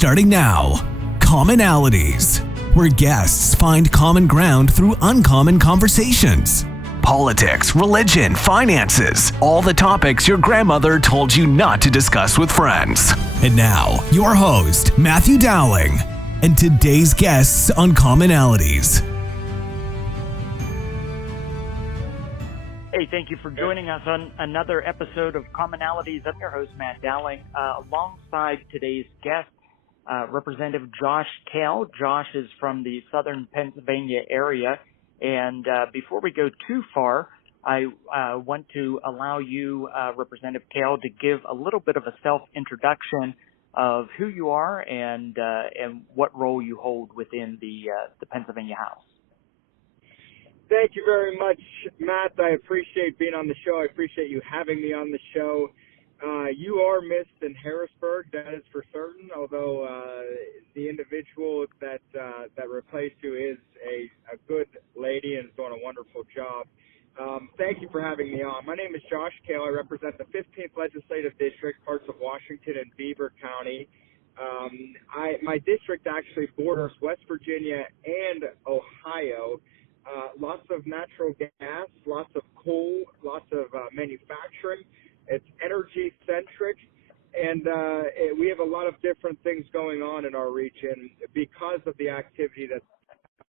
Starting now, Commonalities, where guests find common ground through uncommon conversations. Politics, religion, finances, all the topics your grandmother told you not to discuss with friends. And now, your host, Matthew Dowling, and today's guests on Commonalities. Hey, thank you for joining us on another episode of Commonalities. I'm your host, Matt Dowling, alongside today's guest, Representative Josh Kale. Josh is from the southern Pennsylvania area. And before we go too far, I want to allow you, Representative Kale, to give a little bit of a self-introduction of who you are and what role you hold within the Pennsylvania House. Thank you very much, Matt. I appreciate being on the show. I appreciate you having me on the show. You are missed in Harrisburg, that is for certain, although the individual that replaced you is a good lady and is doing a wonderful job. Thank you for having me on. My name is Josh Kale. I represent the 15th Legislative District, parts of Washington and Beaver County. My district actually borders West Virginia and Ohio. Lots of natural gas, lots of coal, lots of manufacturing. It's energy-centric, and we have a lot of different things going on in our region because of the activity that's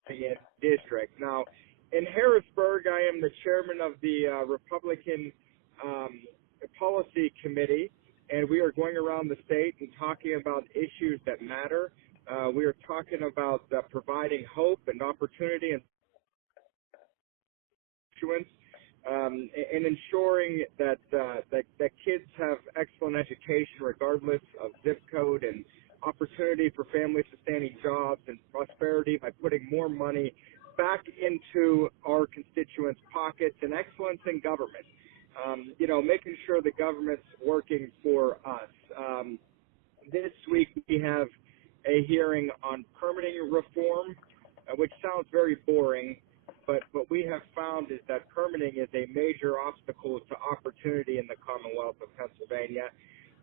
happening in the district. Now, in Harrisburg, I am the chairman of the Republican Policy Committee, and we are going around the state and talking about issues that matter. We are talking about providing hope and opportunity and and ensuring that kids have excellent education regardless of zip code, and opportunity for family-sustaining jobs and prosperity by putting more money back into our constituents' pockets, and excellence in government. Making sure the government's working for us. This week we have a hearing on permitting reform, which sounds very boring. But what we have found is that permitting is a major obstacle to opportunity in the Commonwealth of Pennsylvania.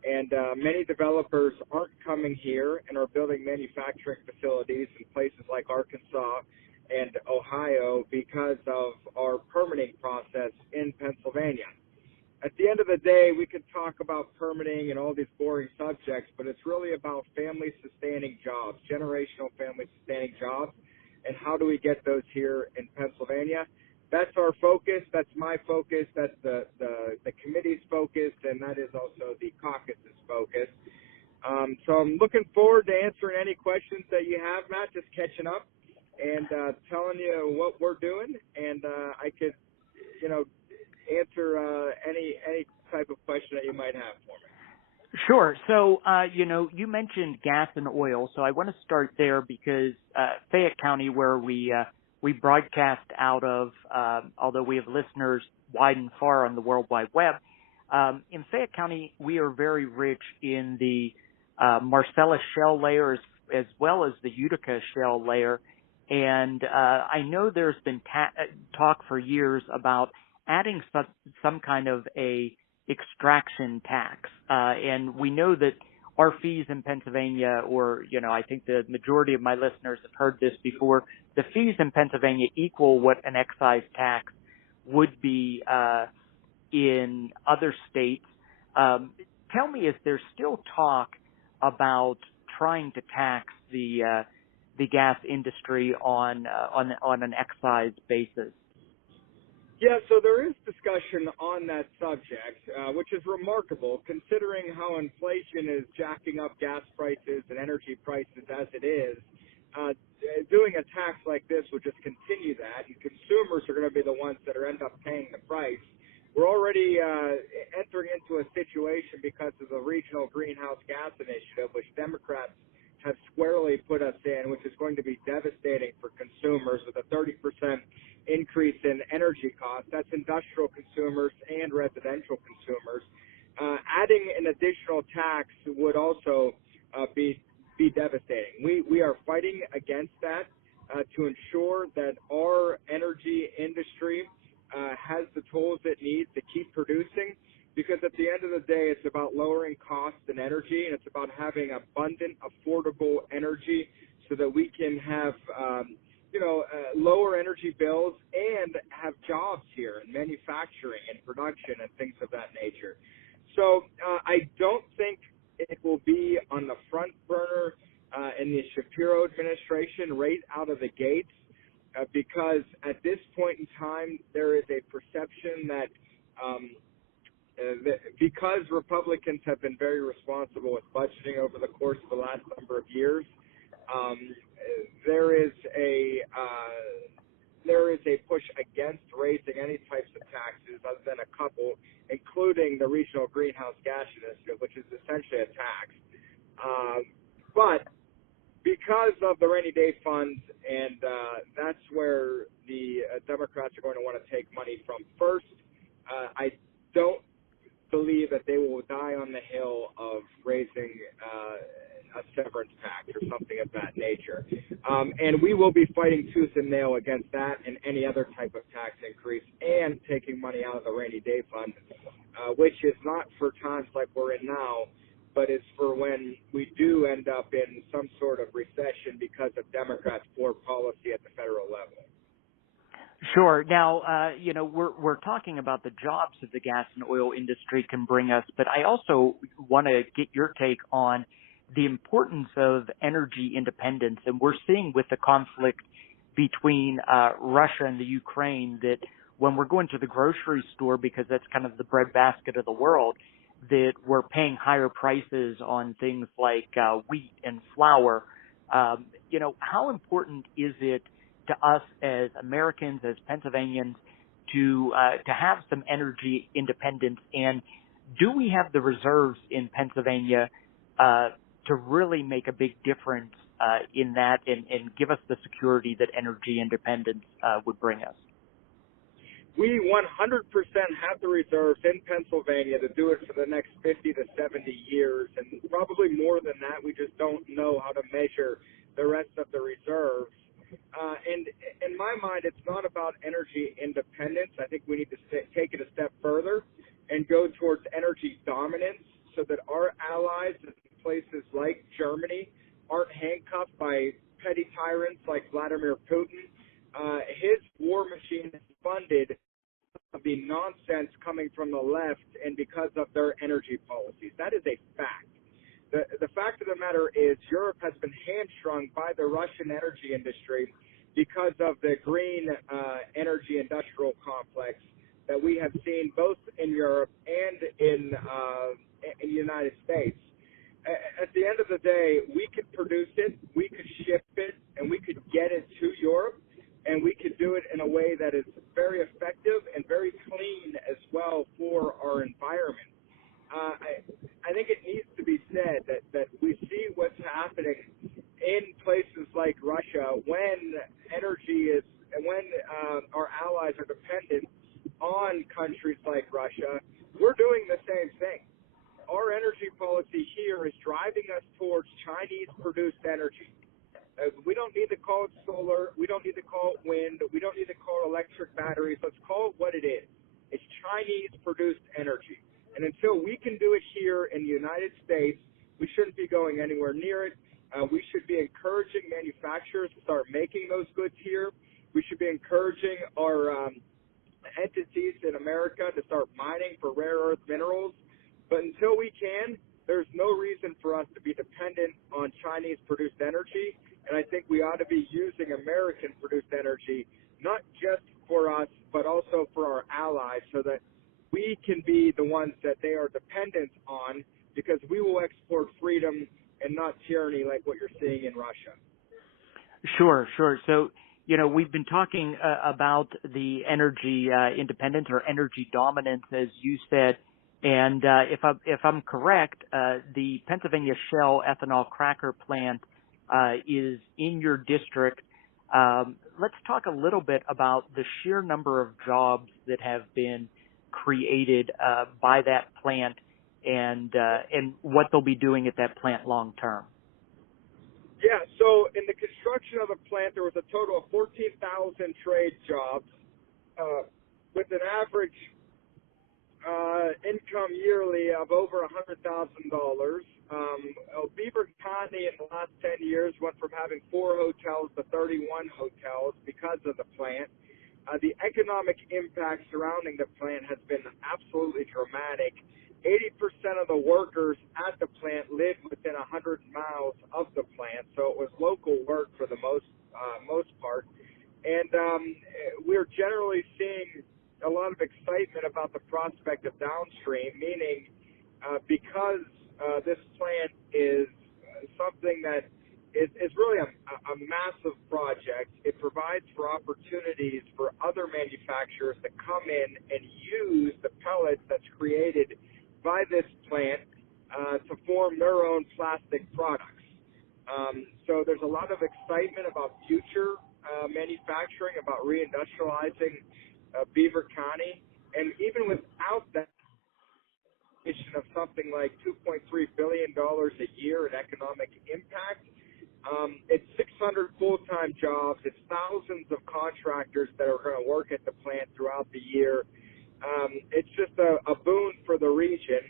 And many developers aren't coming here and are building manufacturing facilities in places like Arkansas and Ohio because of our permitting process in Pennsylvania. At the end of the day, we could talk about permitting and all these boring subjects, but it's really about family-sustaining jobs, generational family-sustaining jobs. And how do we get those here in Pennsylvania? That's our focus. That's my focus. That's the committee's focus, and that is also the caucus's focus. So I'm looking forward to answering any questions that you have, Matt, just catching up and telling you what we're doing. And I could, answer any type of question that you might have for me. Sure. So, you mentioned gas and oil, so I want to start there because Fayette County, where we broadcast out of, although we have listeners wide and far on the World Wide Web, in Fayette County, we are very rich in the Marcellus shale layers as well as the Utica shale layer. And I know there's been talk for years about adding some kind of a extraction tax. And we know that our fees in Pennsylvania, or, I think the majority of my listeners have heard this before, the fees in Pennsylvania equal what an excise tax would be in other states. Tell me, is there still talk about trying to tax the gas industry on an excise basis? Yeah, so there is discussion on that subject, which is remarkable considering how inflation is jacking up gas prices and energy prices as it is. Doing a tax like this would just continue that, and consumers are going to be the ones that end up paying the price. We're already entering into a situation because of the Regional Greenhouse Gas Initiative, which Democrats have squarely put us in, which is going to be devastating for consumers with a 30% increase in energy costs. That's industrial consumers and residential consumers. Adding an additional tax would also be devastating. We are fighting against that to ensure that our energy industry has the tools it needs to keep producing because at the end of the day, it's about lowering costs and energy, and it's about having abundant, affordable energy so that we can have, lower energy bills and have jobs here in manufacturing and production and things of that nature. So I don't think it will be on the front burner in the Shapiro administration right out of the gates, because at this point in time, there is a perception that because Republicans have been very responsible with budgeting over the course of the last number of years, there is a push against raising any types of taxes other than a couple, including the regional greenhouse gas initiative, which is essentially a tax. But because of the rainy day funds, and that's where the Democrats are going to want to take money from first, I don't believe that they will die on the hill of raising a severance tax or something of that nature. And we will be fighting tooth and nail against that and any other type of tax increase and taking money out of the rainy day fund, which is not for times like we're in now, but it's for when we do end up in some sort of recession because of Democrats' poor policy at the federal level. Sure. Now, we're talking about the jobs that the gas and oil industry can bring us, but I also want to get your take on the importance of energy independence. And we're seeing with the conflict between Russia and the Ukraine that when we're going to the grocery store, because that's kind of the breadbasket of the world, that we're paying higher prices on things like wheat and flour. How important is it to us as Americans, as Pennsylvanians, to have some energy independence? And do we have the reserves in Pennsylvania to really make a big difference in that and give us the security that energy independence would bring us? We 100% have the reserves in Pennsylvania to do it for the next 50 to 70 years, and probably more than that. We just don't know how to measure the rest of the reserves. And in my mind, it's not about energy independence. I think we need to take it a step further and go towards energy dominance so that our allies in places like Germany aren't handcuffed by petty tyrants like Vladimir Putin. His war machine is funded of the nonsense coming from the left and because of their energy policies. That is a fact. The fact of the matter is Europe has been hamstrung by the Russian energy industry because of the green energy industrial complex that we have seen both in Europe and in the United States. At the end of the day, we could produce it, we could ship it, and we could get it to Europe, and we could do it in a way that is very effective and very clean as well for our environment. I think it needs to be said that we see what's happening in places like Russia when our allies are dependent on countries like Russia. We're doing the same thing. Our energy policy here is driving us towards Chinese-produced energy. We don't need to call it solar. We don't need to call it wind. We don't need to call it electric batteries. Let's call it what it is. It's Chinese-produced energy. And until we can do it here in the United States, we shouldn't be going anywhere near it. We should be encouraging manufacturers to start making those goods here. We should be encouraging our entities in America to start mining for rare earth minerals. But until we can, there's no reason for us to be dependent on Chinese-produced energy. And I think we ought to be using American-produced energy, not just for us, but also for our allies, so that we can be the ones that they are dependent on, because we will export freedom and not tyranny like what you're seeing in Russia. Sure. So, we've been talking about the energy independence or energy dominance, as you said. And if I'm correct, the Pennsylvania Shell ethanol cracker plant is in your district. Let's talk a little bit about the sheer number of jobs that have been created by that plant and what they'll be doing at that plant long term. Yeah, so in the construction of the plant, there was a total of 14,000 trade jobs with an average income yearly of over $100,000. Beaver County in the last 10 years went from having 4 hotels to 31 hotels because of the plant. The economic impact surrounding the plant has been absolutely dramatic. 80% of the workers at the plant live within 100 miles of the plant, so it was local work for the most part. And we're generally seeing a lot of excitement about the prospect of downstream, meaning because this plant is something that is really a massive project. It provides for opportunities for other manufacturers to come in and use the pellets that's created by this plant to form their own plastic products. So there's a lot of excitement about future manufacturing, about reindustrializing Beaver County, and even without that of something like $2.3 billion a year in economic impact, it's 600 full-time jobs. It's thousands of contractors that are going to work at the plant throughout the year. It's just a boon for the region,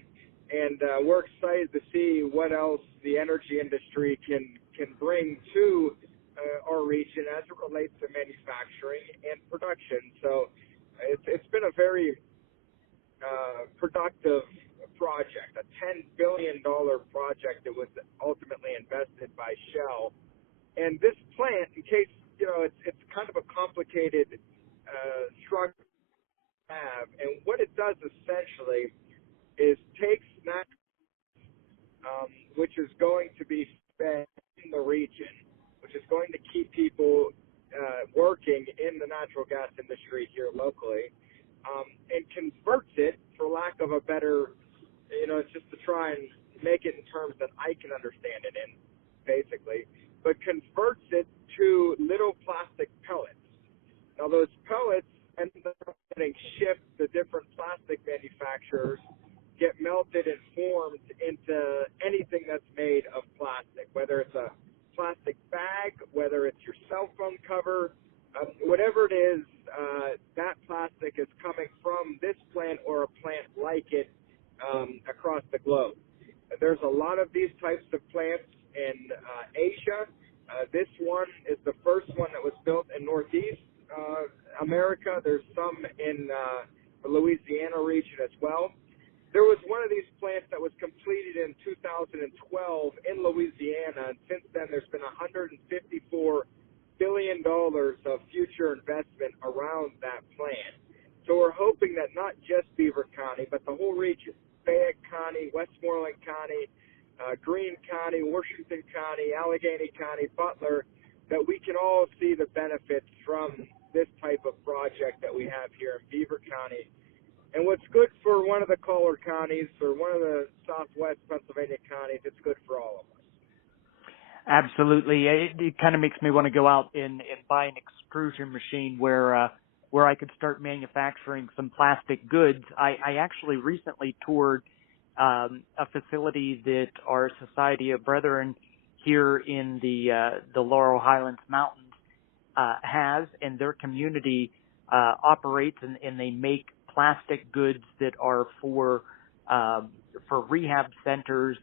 and we're excited to see what else the energy industry can bring to our region as it relates to manufacturing and production. So it's been a very productive project, a $10 billion project that was ultimately invested by Shell. And this plant, in case, it's kind of a complicated structure to have, and what it does essentially is takes which is going to be spent in the region, which is going to keep people working in the natural gas industry here locally, and converts it, for lack of a better, just to try and make it in terms that I can understand it in, basically, but converts it to little plastic pellets. Now, those pellets end up getting shipped to different plastic manufacturers, get melted and formed into anything that's made of plastic, whether it's a plastic bag, whether it's your cell phone cover, whatever it is, that plastic is coming from this plant or a plant like it across the globe. There's a lot of these types of plants in Asia. This one is the first one that was built in Northeast America. There's some in the Louisiana region as well. There was one of these plants that was completed in 2012 in Louisiana, and since then there's been $154 billion of future investment around that plant. So we're hoping that not just Beaver County, but the whole region, Fayette County, Westmoreland County, Greene County, Washington County, Allegheny County, Butler, that we can all see the benefits from this type of project that we have here in Beaver County. And what's good for one of the collar counties or one of the southwest Pennsylvania counties, it's good for all of us. Absolutely. It kind of makes me want to go out and buy an extrusion machine where I could start manufacturing some plastic goods. I actually recently toured a facility that our Society of Brethren here in the Laurel Highlands Mountains has, and their community operates, and they make plastic goods that are for rehab centers,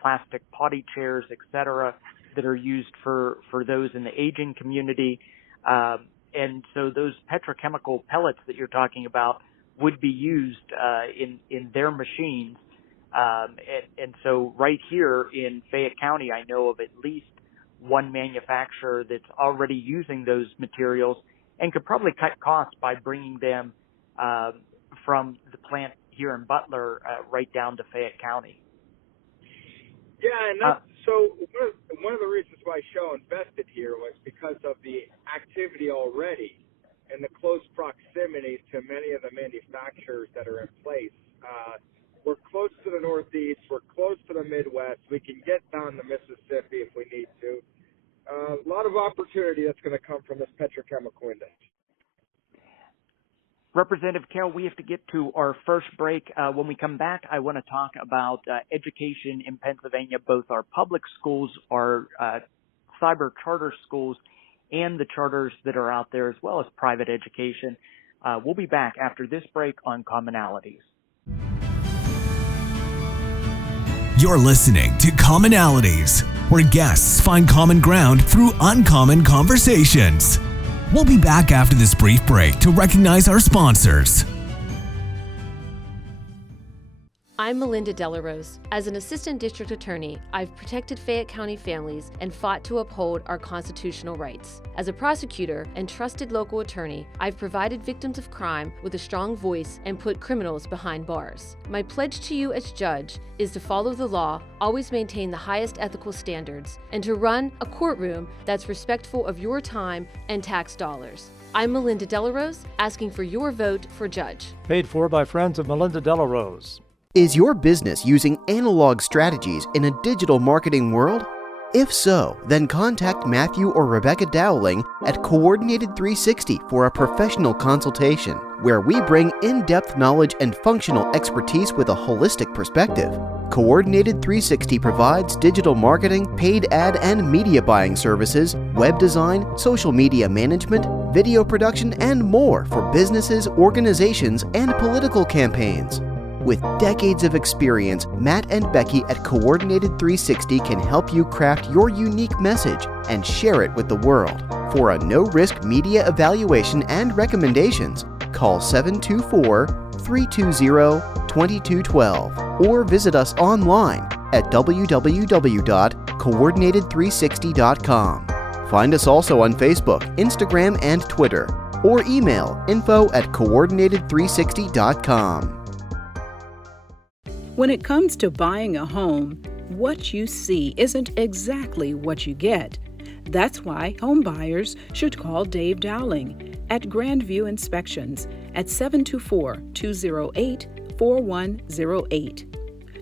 plastic potty chairs, etc., that are used for those in the aging community. And so those petrochemical pellets that you're talking about would be used in their machines. And so right here in Fayette County, I know of at least one manufacturer that's already using those materials and could probably cut costs by bringing them from the plant here in Butler right down to Fayette County. Yeah, and that's, so one of the reasons why Shell invested here was because of the activity already and the close proximity to many of the manufacturers that are in place. We're close to the Northeast. We're close to the Midwest. We can get down to Mississippi if we need to. A lot of opportunity that's going to come from this petrochemical industry. Representative Carroll, we have to get to our first break. When we come back, I want to talk about education in Pennsylvania, both our public schools, our cyber charter schools, and the charters that are out there, as well as private education. We'll be back after this break on Commonalities. You're listening to Commonalities, where guests find common ground through uncommon conversations. We'll be back after this brief break to recognize our sponsors. I'm Melinda Delarose. As an assistant district attorney, I've protected Fayette County families and fought to uphold our constitutional rights. As a prosecutor and trusted local attorney, I've provided victims of crime with a strong voice and put criminals behind bars. My pledge to you as judge is to follow the law, always maintain the highest ethical standards, and to run a courtroom that's respectful of your time and tax dollars. I'm Melinda Delarose, asking for your vote for judge. Paid for by friends of Melinda Delarose. Is your business using analog strategies in a digital marketing world? If so, then contact Matthew or Rebecca Dowling at Coordinated 360 for a professional consultation, where we bring in-depth knowledge and functional expertise with a holistic perspective. Coordinated 360 provides digital marketing, paid ad and media buying services, web design, social media management, video production, and more for businesses, organizations, and political campaigns. With decades of experience, Matt and Becky at Coordinated 360 can help you craft your unique message and share it with the world. For a no-risk media evaluation and recommendations, call 724-320-2212 or visit us online at www.coordinated360.com. Find us also on Facebook, Instagram, and Twitter, or email info@coordinated360.com. When it comes to buying a home, what you see isn't exactly what you get. That's why home buyers should call Dave Dowling at Grandview Inspections at 724-208-4108.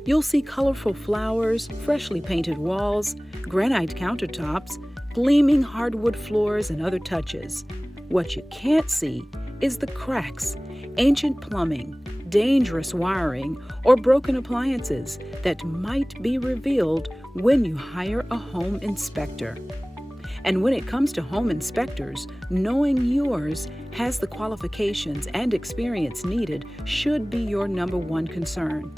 You'll see colorful flowers, freshly painted walls, granite countertops, gleaming hardwood floors, and other touches. What you can't see is the cracks, ancient plumbing, dangerous wiring, or broken appliances that might be revealed when you hire a home inspector. And when it comes to home inspectors, knowing yours has the qualifications and experience needed should be your number one concern.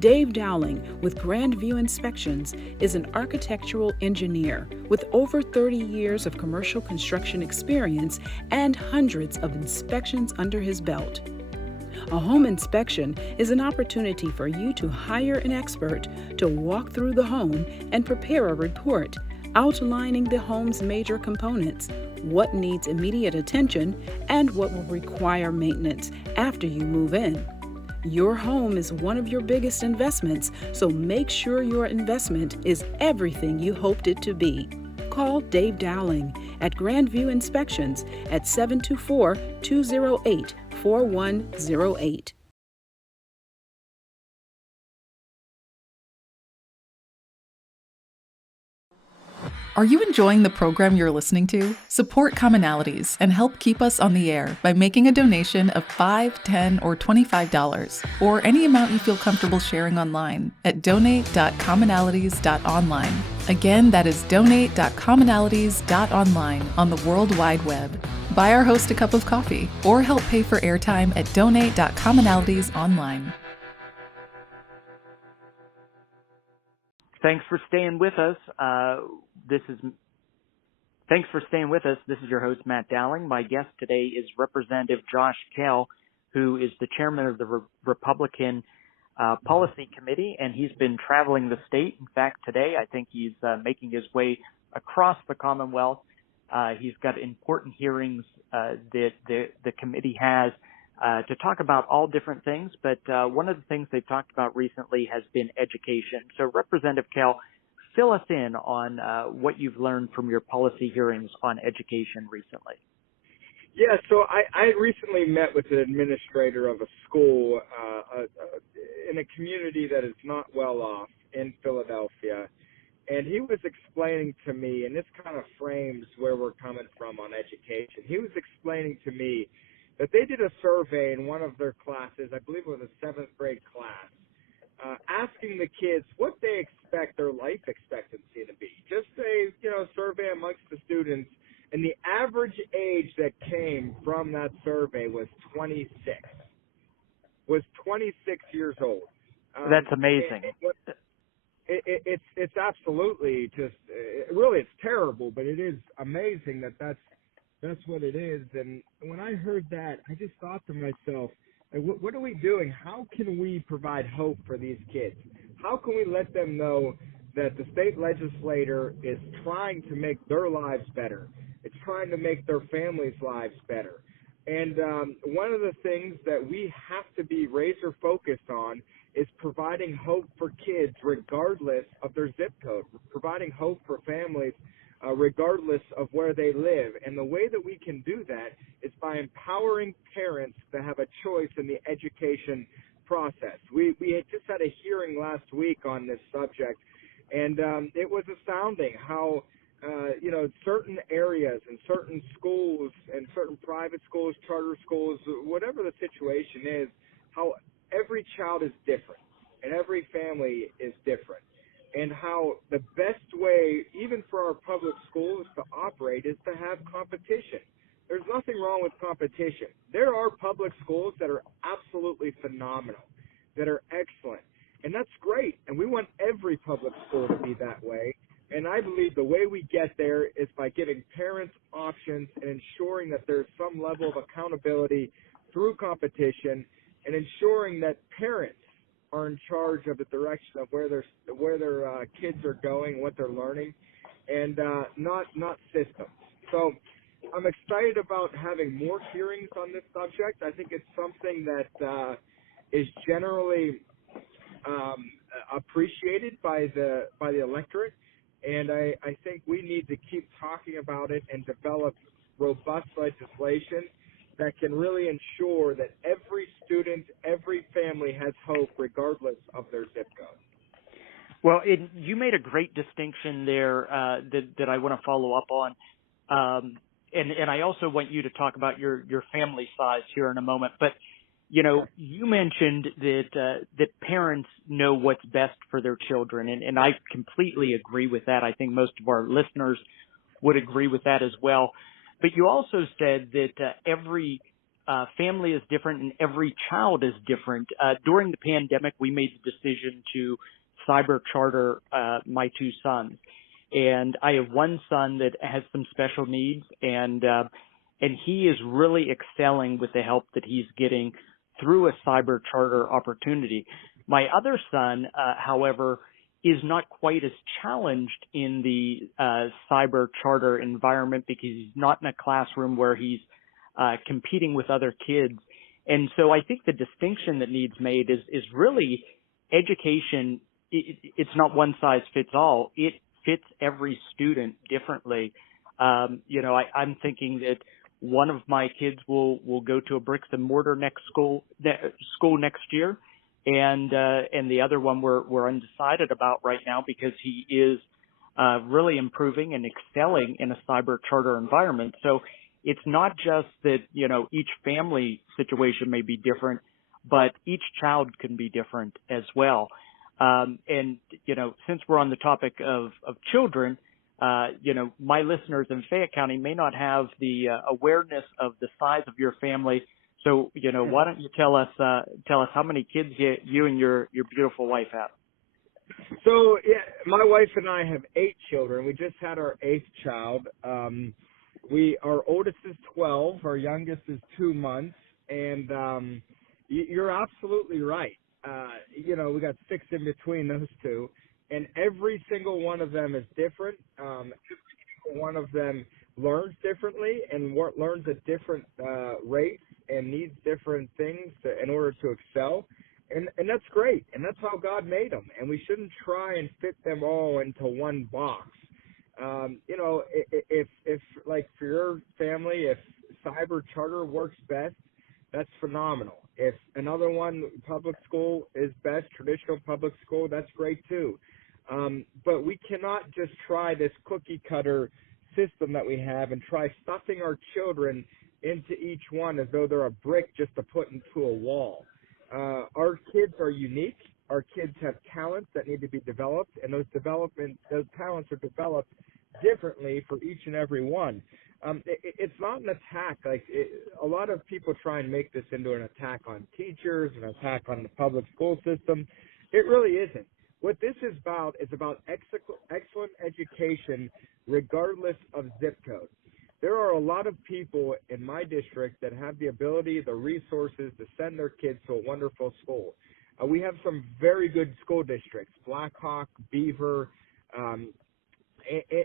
Dave Dowling with Grandview Inspections is an architectural engineer with over 30 years of commercial construction experience and hundreds of inspections under his belt. A home inspection is an opportunity for you to hire an expert to walk through the home and prepare a report outlining the home's major components, what needs immediate attention, and what will require maintenance after you move in. Your home is one of your biggest investments, so make sure your investment is everything you hoped it to be. Call Dave Dowling at Grandview Inspections at 724-208-4108. Are you enjoying the program you're listening to? Support Commonalities and help keep us on the air by making a donation of $5, $10, or $25, or any amount you feel comfortable sharing online at donate.commonalities.online. Again, that is donate.commonalities.online on the World Wide Web. Buy our host a cup of coffee or help pay for airtime at donate.commonalities.online. Thanks for staying with us. Thanks for staying with us. This is your host, Matt Dowling. My guest today is Representative Josh Kell, who is the chairman of the Republican Policy Committee, and he's been traveling the state. In fact, today I think he's making his way across the Commonwealth. He's got important hearings that the committee has to talk about all different things, but one of the things they've talked about recently has been education. So Representative Kell, fill us in on what you've learned from your policy hearings on education recently. Yeah, so I recently met with an administrator of a school in a community that is not well off in Philadelphia, and he was explaining to me, and this kind of frames where we're coming from on education. He was explaining to me that they did a survey in one of their classes, I believe it was a 7th grade class, asking the kids what they expect their life expectancy to be. Just a survey amongst the students, and the average age that came from that survey was 26. Was 26 years old. That's amazing. it's absolutely just really it's terrible, but it is amazing that's what it is. And when I heard that, I just thought to myself, what are we doing? How can we provide hope for these kids? How can we let them know that the state legislator is trying to make their lives better? It's trying to make their families' lives better. And one of the things that we have to be razor focused on is providing hope for kids regardless of their zip code, providing hope for families regardless of where they live. And the way that we can do that is by empowering parents to have a choice in the education process. We had just had a hearing last week on this subject, and it was astounding how certain areas and certain schools and certain private schools, charter schools, whatever the situation is, how every child is different and every family is different, and how the best way, even for our public schools to operate, is to have competition. There's nothing wrong with competition. There are public schools that are absolutely phenomenal, that are excellent, and that's great, and we want every public school to be that way. And I believe the way we get there is by giving parents options and ensuring that there's some level of accountability through competition, and ensuring that parents are in charge of the direction of where their kids are going, what they're learning, and not systems. So I'm excited about having more hearings on this subject. I think it's something that is generally appreciated by the electorate. And I think we need to keep talking about it and develop robust legislation that can really ensure that every student, every family has hope regardless of their zip code. Well, you made a great distinction there that I want to follow up on. And I also want you to talk about your family size here in a moment. But, you mentioned that parents know what's best for their children, and I completely agree with that. I think most of our listeners would agree with that as well. But you also said that every family is different and every child is different. During the pandemic, we made the decision to cyber charter my two sons. And I have one son that has some special needs, and he is really excelling with the help that he's getting through a cyber charter opportunity. My other son, however, is not quite as challenged in the cyber charter environment because he's not in a classroom where he's competing with other kids. And so I think the distinction that needs made is really education. It's not one size fits all. It fits every student differently. I'm thinking that one of my kids will go to a bricks and mortar school next year, and the other one we're undecided about right now because he is really improving and excelling in a cyber charter environment. So it's not just that each family situation may be different, but each child can be different as well. And since we're on the topic of children, my listeners in Fayette County may not have the awareness of the size of your family. So, why don't you tell us how many kids you and your beautiful wife have? So, my wife and I have 8 children. We just had our 8th child. Our oldest is 12. Our youngest is 2 months. And you're absolutely right. We got 6 in between those two. And every single one of them is different. Every single one of them learns differently and learns at different rates and needs different things in order to excel. And that's great. And that's how God made them. And we shouldn't try and fit them all into one box. If like for your family, if cyber charter works best, that's phenomenal. If another one, public school, is best, traditional public school, that's great too. But we cannot just try this cookie cutter system that we have and try stuffing our children into each one as though they're a brick just to put into a wall. Our kids are unique. Our kids have talents that need to be developed, and those talents are developed differently for each and every one. It's not an attack. A lot of people try and make this into an attack on teachers, an attack on the public school system. It really isn't. What this is about excellent education regardless of zip code. There are a lot of people in my district that have the ability, the resources to send their kids to a wonderful school. We have some very good school districts, Blackhawk, Beaver,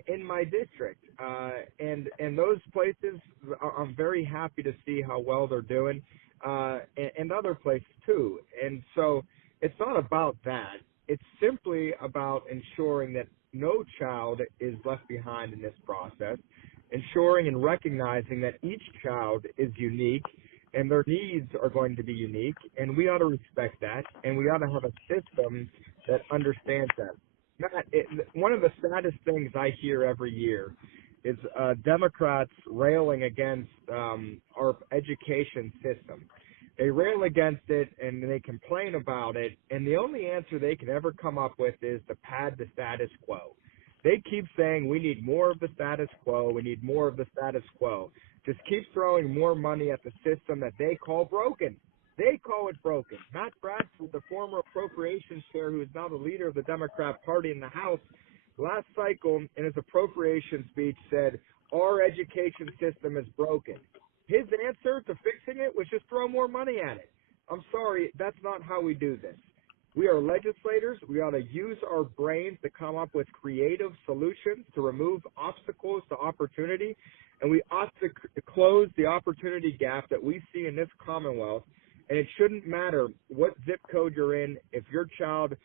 in my district. And those places, I'm very happy to see how well they're doing, and other places too. And so it's not about that. It's simply about ensuring that no child is left behind in this process, ensuring and recognizing that each child is unique and their needs are going to be unique, and we ought to respect that, and we ought to have a system that understands that. One of the saddest things I hear every year is Democrats railing against our education system. They rail against it and they complain about it, and the only answer they can ever come up with is to pad the status quo. They keep saying we need more of the status quo, we need more of the status quo. Just keep throwing more money at the system that they call broken. They call it broken. Matt Bradford, the former appropriations chair who is now the leader of the Democrat Party in the House, last cycle in his appropriations speech said, our education system is broken. His answer to fixing it was just throw more money at it. I'm sorry, that's not how we do this. We are legislators. We ought to use our brains to come up with creative solutions to remove obstacles to opportunity, and we ought to close the opportunity gap that we see in this Commonwealth. And it shouldn't matter what zip code you're in. If your child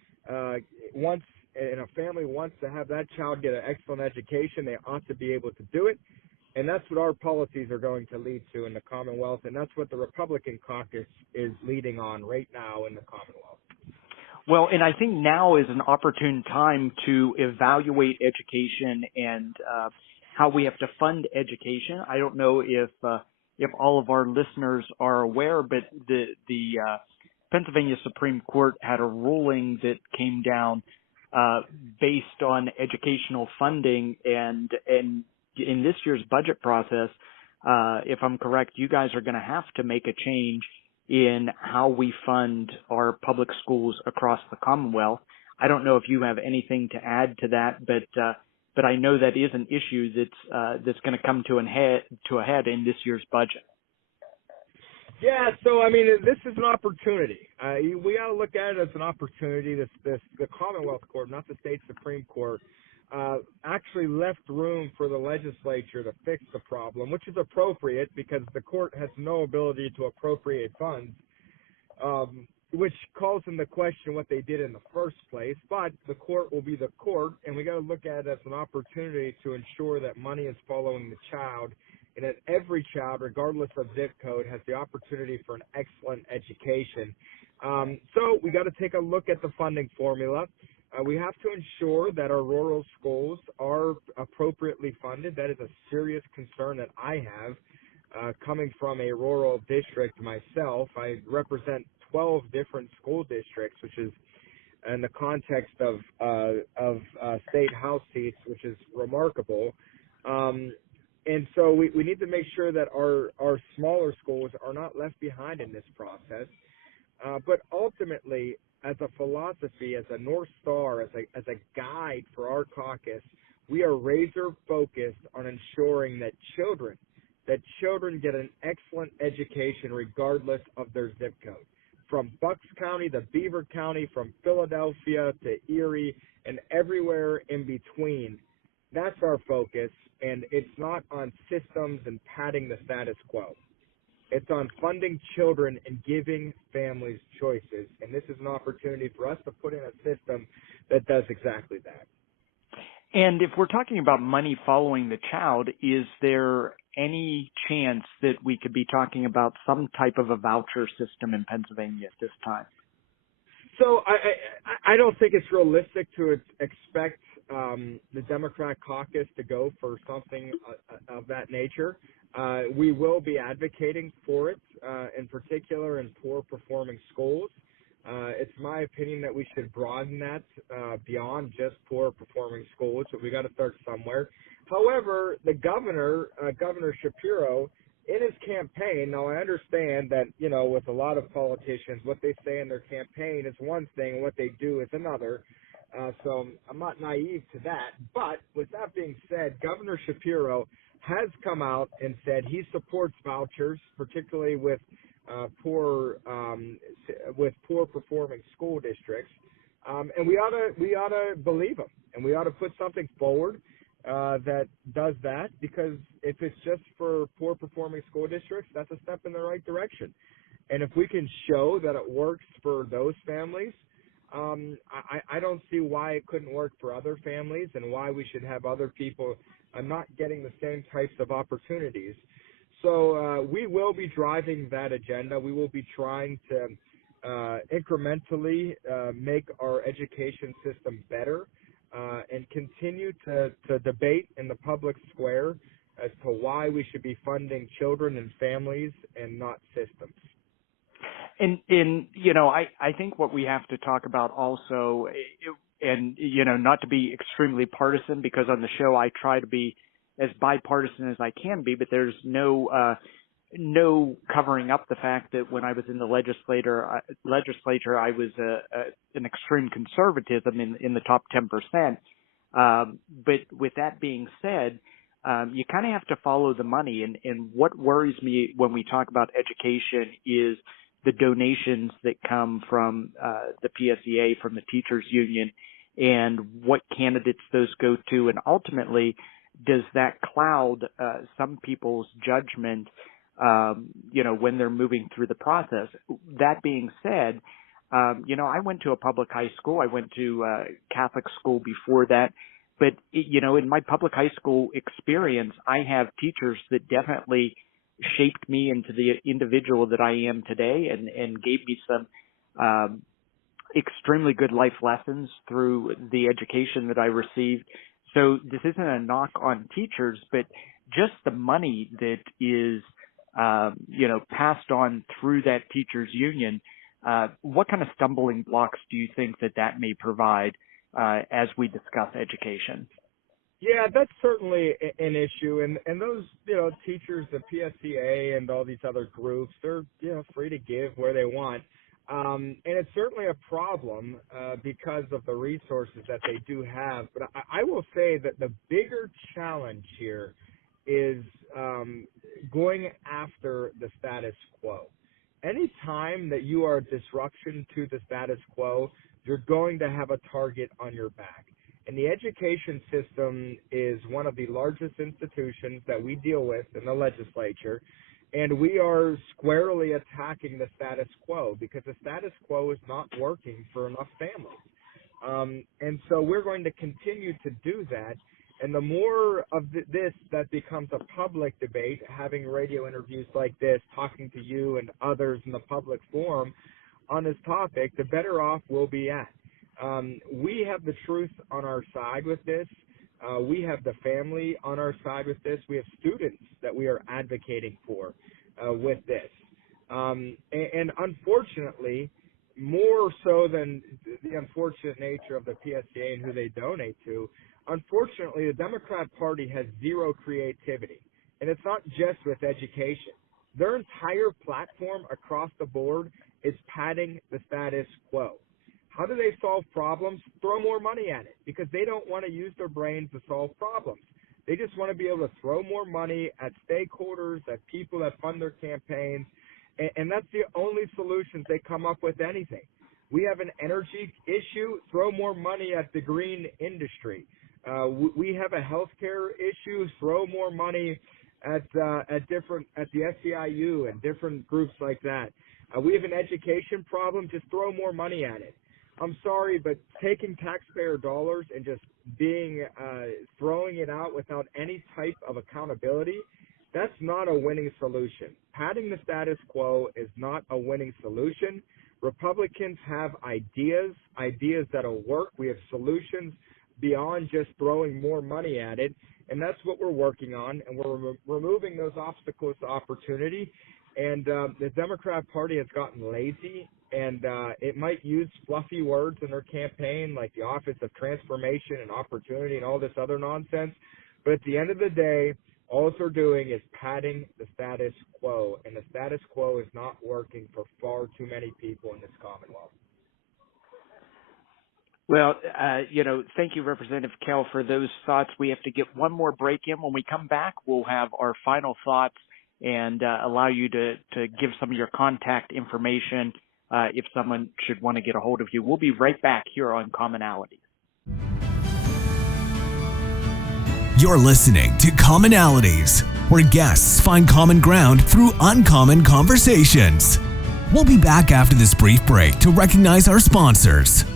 wants, and a family wants to have that child get an excellent education, they ought to be able to do it. And that's what our policies are going to lead to in the Commonwealth, and that's what the Republican caucus is leading on right now in the Commonwealth. Well, and I think now is an opportune time to evaluate education and how we have to fund education. I don't know if all of our listeners are aware, but the Pennsylvania Supreme Court had a ruling that came down based on educational funding, and in this year's budget process, if I'm correct, you guys are going to have to make a change in how we fund our public schools across the Commonwealth. I don't know if you have anything to add to that, but I know that is an issue that's going to come to a head in this year's budget. Yeah, so I mean, this is an opportunity. We got to look at it as an opportunity. The Commonwealth Court, not the state Supreme Court, actually left room for the legislature to fix the problem, which is appropriate because the court has no ability to appropriate funds, which calls into question what they did in the first place. But the court will be the court, and we got to look at it as an opportunity to ensure that money is following the child, and that every child, regardless of zip code, has the opportunity for an excellent education. So we got to take a look at the funding formula. We have to ensure that our rural schools are appropriately funded. That is a serious concern that I have. Coming from a rural district myself, I represent 12 different school districts, which is in the context of state house seats, which is remarkable. And so we need to make sure that our smaller schools are not left behind in this process. But ultimately, as a philosophy, as a North Star, as a guide for our caucus, we are razor focused on ensuring that children get an excellent education regardless of their zip code. From Bucks County to Beaver County, from Philadelphia to Erie, and everywhere in between. That's our focus, and it's not on systems and padding the status quo. It's on funding children and giving families choices, and this is an opportunity for us to put in a system that does exactly that. And if we're talking about money following the child, is there any chance that we could be talking about some type of a voucher system in Pennsylvania at this time? So I don't think it's realistic to expect the Democrat caucus to go for something of that nature. We will be advocating for it, in particular in poor-performing schools. It's my opinion that we should broaden that beyond just poor-performing schools, but we got to start somewhere. However, the governor, Governor Shapiro, in his campaign, now I understand that, with a lot of politicians, what they say in their campaign is one thing and what they do is another. So I'm not naive to that. But with that being said, Governor Shapiro has come out and said he supports vouchers, particularly with poor performing school districts, and we ought to believe him, and we ought to put something forward that does that, because if it's just for poor performing school districts, that's a step in the right direction. And if we can show that it works for those families, I don't see why it couldn't work for other families, and why we should have other people not getting the same types of opportunities. So we will be driving that agenda. We will be trying to incrementally make our education system better and continue to debate in the public square as to why we should be funding children and families and not systems. And I think what we have to talk about also, and not to be extremely partisan, because on the show I try to be as bipartisan as I can be, but there's no covering up the fact that when I was in the legislature, I was an extreme conservatism in the top 10%. But with that being said, you kind of have to follow the money. And what worries me when we talk about education is the donations that come from the PSEA, from the teachers union, and what candidates those go to. And ultimately, does that cloud some people's judgment, when they're moving through the process? That being said, I went to a public high school. I went to Catholic school before that. But, in my public high school experience, I have teachers that definitely shaped me into the individual that I am today, and gave me some extremely good life lessons through the education that I received. So this isn't a knock on teachers, but just the money that is, passed on through that teachers union. What kind of stumbling blocks do you think that may provide as we discuss education? Yeah, that's certainly an issue, and those teachers, the PSEA and all these other groups, they're free to give where they want, and it's certainly a problem because of the resources that they do have. But I will say that the bigger challenge here is going after the status quo. Any time that you are a disruption to the status quo, you're going to have a target on your back. And the education system is one of the largest institutions that we deal with in the legislature, and we are squarely attacking the status quo because the status quo is not working for enough families. And so we're going to continue to do that. And the more of this that becomes a public debate, having radio interviews like this, talking to you and others in the public forum on this topic, the better off we'll be at. We have the truth on our side with this. We have the family on our side with this. We have students that we are advocating for with this. And unfortunately, more so than the unfortunate nature of the PSEA and who they donate to, unfortunately, the Democrat Party has zero creativity. And it's not just with education. Their entire platform across the board is padding the status quo. How do they solve problems? Throw more money at it, because they don't want to use their brains to solve problems. They just want to be able to throw more money at stakeholders, at people that fund their campaigns, and that's the only solutions they come up with anything. We have an energy issue, throw more money at the green industry. We have a healthcare issue, throw more money at the SEIU and different groups like that. We have an education problem, just throw more money at it. I'm sorry, but taking taxpayer dollars and just throwing it out without any type of accountability, that's not a winning solution. Padding the status quo is not a winning solution. Republicans have ideas that'll work. We have solutions beyond just throwing more money at it, and that's what we're working on, and we're removing those obstacles to opportunity. And the Democrat Party has gotten lazy, and it might use fluffy words in their campaign like the Office of Transformation and Opportunity and all this other nonsense. But at the end of the day, all they're doing is padding the status quo, and the status quo is not working for far too many people in this Commonwealth. Well, thank you, Representative Kell, for those thoughts. We have to get one more break in. When we come back, we'll have our final thoughts and allow you to give some of your contact information if someone should want to get a hold of you. We'll be right back here on Commonalities. You're listening to Commonalities, where guests find common ground through uncommon conversations. We'll be back after this brief break to recognize our sponsors.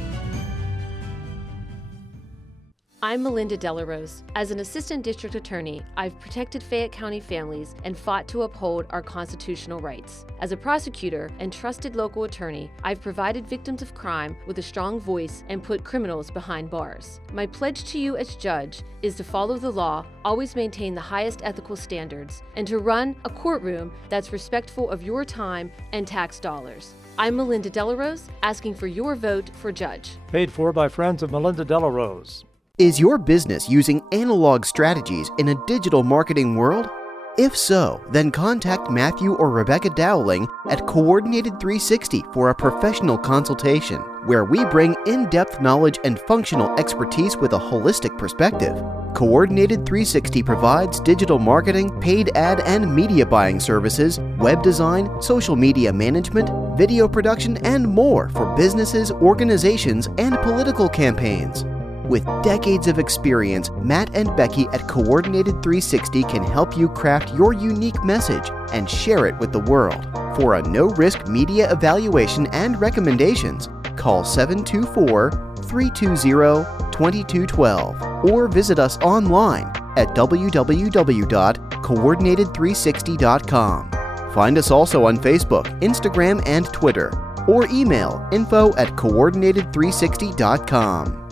I'm Melinda Delarose. As an assistant district attorney, I've protected Fayette County families and fought to uphold our constitutional rights. As a prosecutor and trusted local attorney, I've provided victims of crime with a strong voice and put criminals behind bars. My pledge to you as judge is to follow the law, always maintain the highest ethical standards, and to run a courtroom that's respectful of your time and tax dollars. I'm Melinda Delarose, asking for your vote for judge. Paid for by friends of Melinda Delarose. Is your business using analog strategies in a digital marketing world? If so, then contact Matthew or Rebecca Dowling at Coordinated 360 for a professional consultation, where we bring in-depth knowledge and functional expertise with a holistic perspective. Coordinated 360 provides digital marketing, paid ad and media buying services, web design, social media management, video production, and more for businesses, organizations, and political campaigns. With decades of experience, Matt and Becky at Coordinated 360 can help you craft your unique message and share it with the world. For a no-risk media evaluation and recommendations, call 724-320-2212 or visit us online at www.coordinated360.com. Find us also on Facebook, Instagram, and Twitter, or email info@coordinated360.com.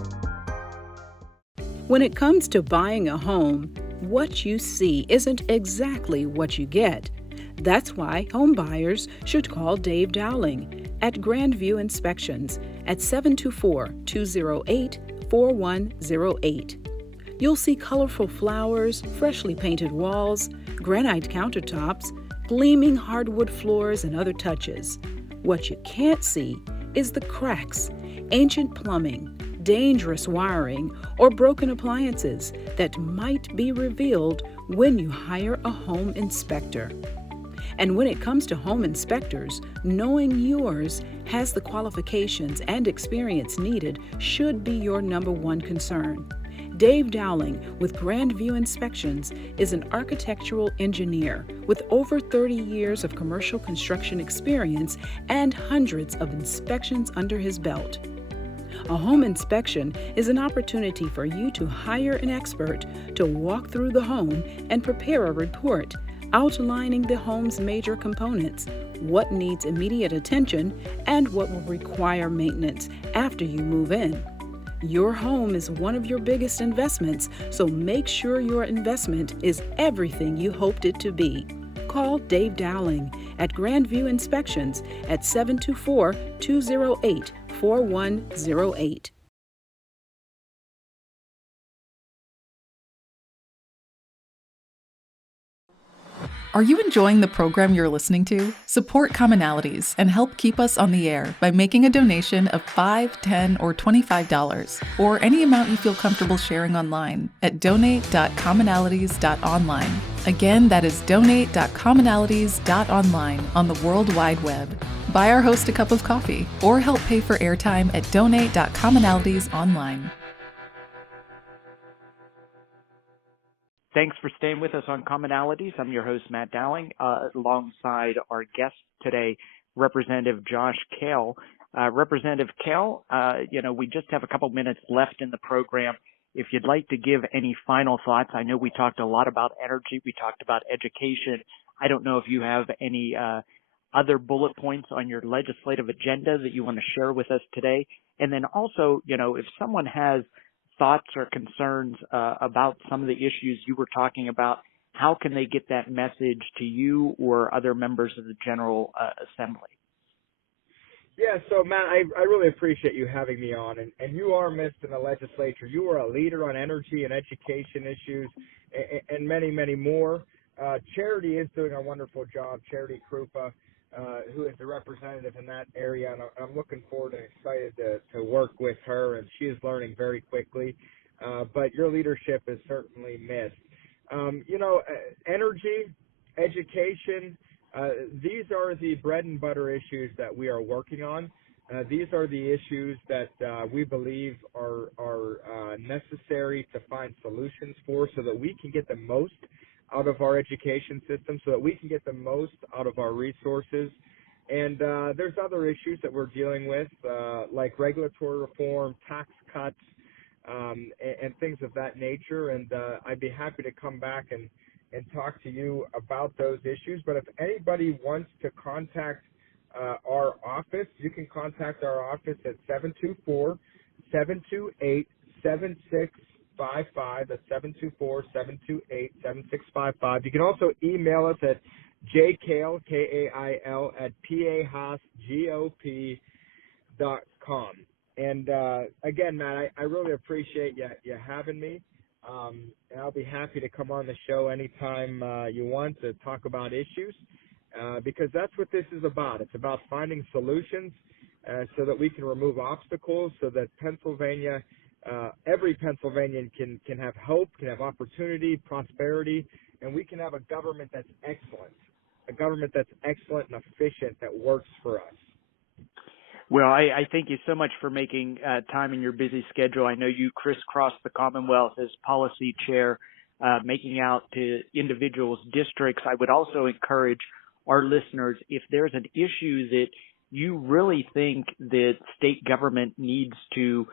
When it comes to buying a home, what you see isn't exactly what you get. That's why home buyers should call Dave Dowling at Grandview Inspections at 724-208-4108. You'll see colorful flowers, freshly painted walls, granite countertops, gleaming hardwood floors, and other touches. What you can't see is the cracks, ancient plumbing, dangerous wiring, or broken appliances that might be revealed when you hire a home inspector. And when it comes to home inspectors, knowing yours has the qualifications and experience needed should be your number one concern. Dave Dowling with Grandview Inspections is an architectural engineer with over 30 years of commercial construction experience and hundreds of inspections under his belt. A home inspection is an opportunity for you to hire an expert to walk through the home and prepare a report outlining the home's major components, what needs immediate attention, and what will require maintenance after you move in. Your home is one of your biggest investments, so make sure your investment is everything you hoped it to be. Call Dave Dowling at Grandview Inspections at 724-208-4108. Are you enjoying the program you're listening to? Support Commonalities and help keep us on the air by making a donation of $5, $10, or $25, or any amount you feel comfortable sharing online at donate.commonalities.online. Again, that is donate.commonalities.online on the World Wide Web. Buy our host a cup of coffee or help pay for airtime at donate.commonalities.online. Thanks for staying with us on Commonalities. I'm your host, Matt Dowling, alongside our guest today, Representative Josh Kell. Representative Kell, we just have a couple minutes left in the program. If you'd like to give any final thoughts, I know we talked a lot about energy. We talked about education. I don't know if you have any other bullet points on your legislative agenda that you want to share with us today. And then also, if someone has thoughts or concerns about some of the issues you were talking about, how can they get that message to you or other members of the General Assembly? Yeah, so Matt, I really appreciate you having me on, and you are missed in the legislature. You are a leader on energy and education issues and many, many more. Charity is doing a wonderful job, Charity Krupa. who is a representative in that area, and I'm looking forward and excited to work with her, and she is learning very quickly. But your leadership is certainly missed. Energy, education, these are the bread and butter issues that we are working on. These are the issues that we believe are necessary to find solutions for, so that we can get the most out of our education system, so that we can get the most out of our resources. And there's other issues that we're dealing with, like regulatory reform, tax cuts, and things of that nature. And I'd be happy to come back and talk to you about those issues. But if anybody wants to contact our office, you can contact our office at 724-728-7655. That's 724-728-7655. You can also email us at jkail, K-A-I-L, at pahasgop.com. And again, Matt, I really appreciate you having me. And I'll be happy to come on the show anytime you want to talk about issues, because that's what this is about. It's about finding solutions so that we can remove obstacles, so that Pennsylvania, every Pennsylvanian can have hope, can have opportunity, prosperity, and we can have a government that's excellent and efficient that works for us. Well, I thank you so much for making time in your busy schedule. I know you crisscross the Commonwealth as policy chair, making out to individuals' districts. I would also encourage our listeners, if there's an issue that you really think that state government needs to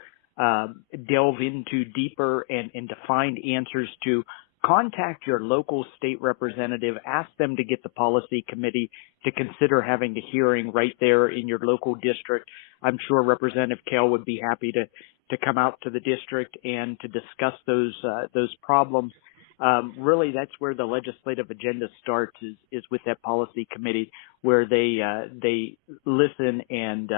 delve into deeper and to find answers to, contact your local state representative. Ask them to get the policy committee to consider having a hearing right there in your local district. I'm sure Representative Kale would be happy to come out to the district and to discuss those problems. Really, that's where the legislative agenda starts, is with that policy committee, where they listen and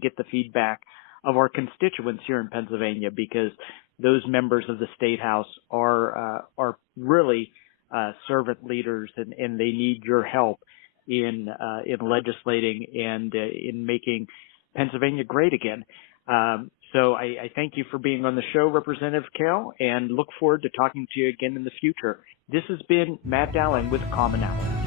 get the feedback of our constituents here in Pennsylvania, because those members of the State House are really servant leaders, and they need your help in legislating and in making Pennsylvania great again. So I thank you for being on the show, Representative Kale, and look forward to talking to you again in the future. This has been Matt Dowling with Commonalities.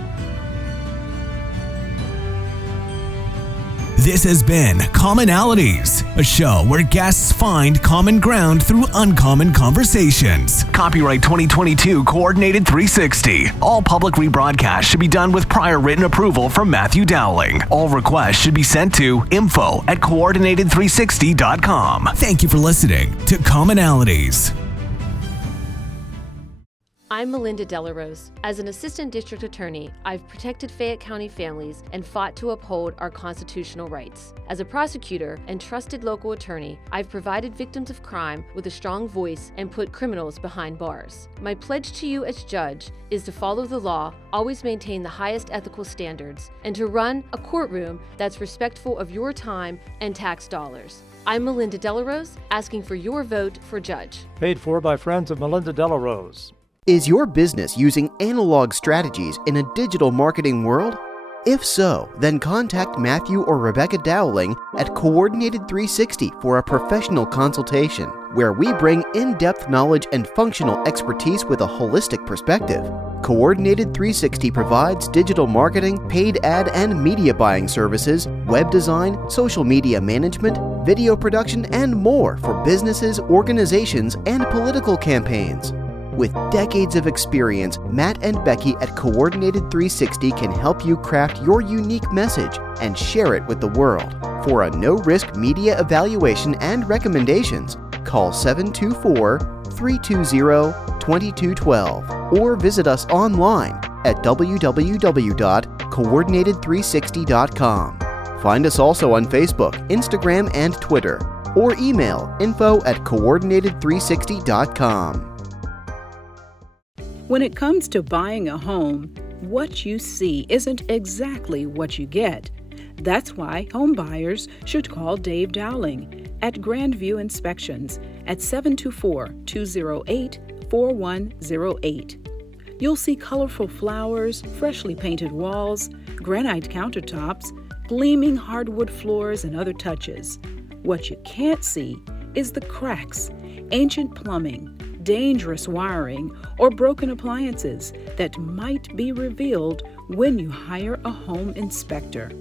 This has been Commonalities, a show where guests find common ground through uncommon conversations. Copyright 2022 Coordinated 360. All public rebroadcasts should be done with prior written approval from Matthew Dowling. All requests should be sent to info@coordinated360.com. Thank you for listening to Commonalities. I'm Melinda Delarose. As an assistant district attorney, I've protected Fayette County families and fought to uphold our constitutional rights. As a prosecutor and trusted local attorney, I've provided victims of crime with a strong voice and put criminals behind bars. My pledge to you as judge is to follow the law, always maintain the highest ethical standards, and to run a courtroom that's respectful of your time and tax dollars. I'm Melinda Delarose, asking for your vote for judge. Paid for by friends of Melinda Delarose. Is your business using analog strategies in a digital marketing world? If so, then contact Matthew or Rebecca Dowling at Coordinated 360 for a professional consultation, where we bring in-depth knowledge and functional expertise with a holistic perspective. Coordinated 360 provides digital marketing, paid ad and media buying services, web design, social media management, video production, and more for businesses, organizations, and political campaigns. With decades of experience, Matt and Becky at Coordinated 360 can help you craft your unique message and share it with the world. For a no-risk media evaluation and recommendations, call 724-320-2212 or visit us online at www.coordinated360.com. Find us also on Facebook, Instagram, and Twitter, or email info@coordinated360.com. When it comes to buying a home, what you see isn't exactly what you get. That's why home buyers should call Dave Dowling at Grandview Inspections at 724-208-4108. You'll see colorful flowers, freshly painted walls, granite countertops, gleaming hardwood floors, and other touches. What you can't see is the cracks, ancient plumbing, dangerous wiring, or broken appliances that might be revealed when you hire a home inspector.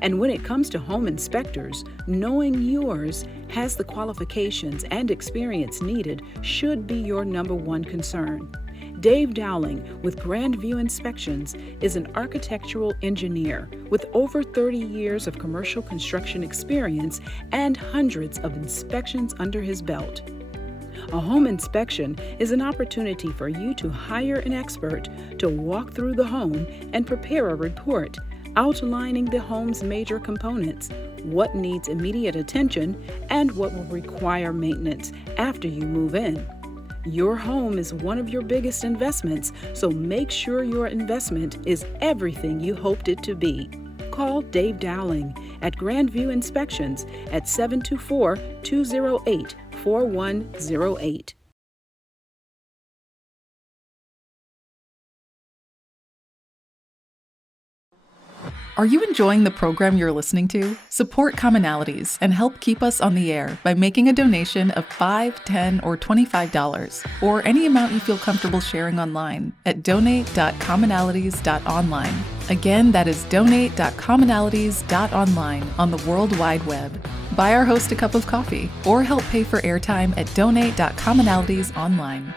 And when it comes to home inspectors, knowing yours has the qualifications and experience needed should be your number one concern. Dave Dowling with Grandview Inspections is an architectural engineer with over 30 years of commercial construction experience and hundreds of inspections under his belt. A home inspection is an opportunity for you to hire an expert to walk through the home and prepare a report outlining the home's major components, what needs immediate attention, and what will require maintenance after you move in. Your home is one of your biggest investments, so make sure your investment is everything you hoped it to be. Call Dave Dowling at Grandview Inspections at 724-208-4108. Are you enjoying the program you're listening to? Support Commonalities and help keep us on the air by making a donation of $5, $10, or $25, or any amount you feel comfortable sharing online at donate.commonalities.online. Again, that is donate.commonalities.online on the World Wide Web. Buy our host a cup of coffee or help pay for airtime at donate.commonalities.online.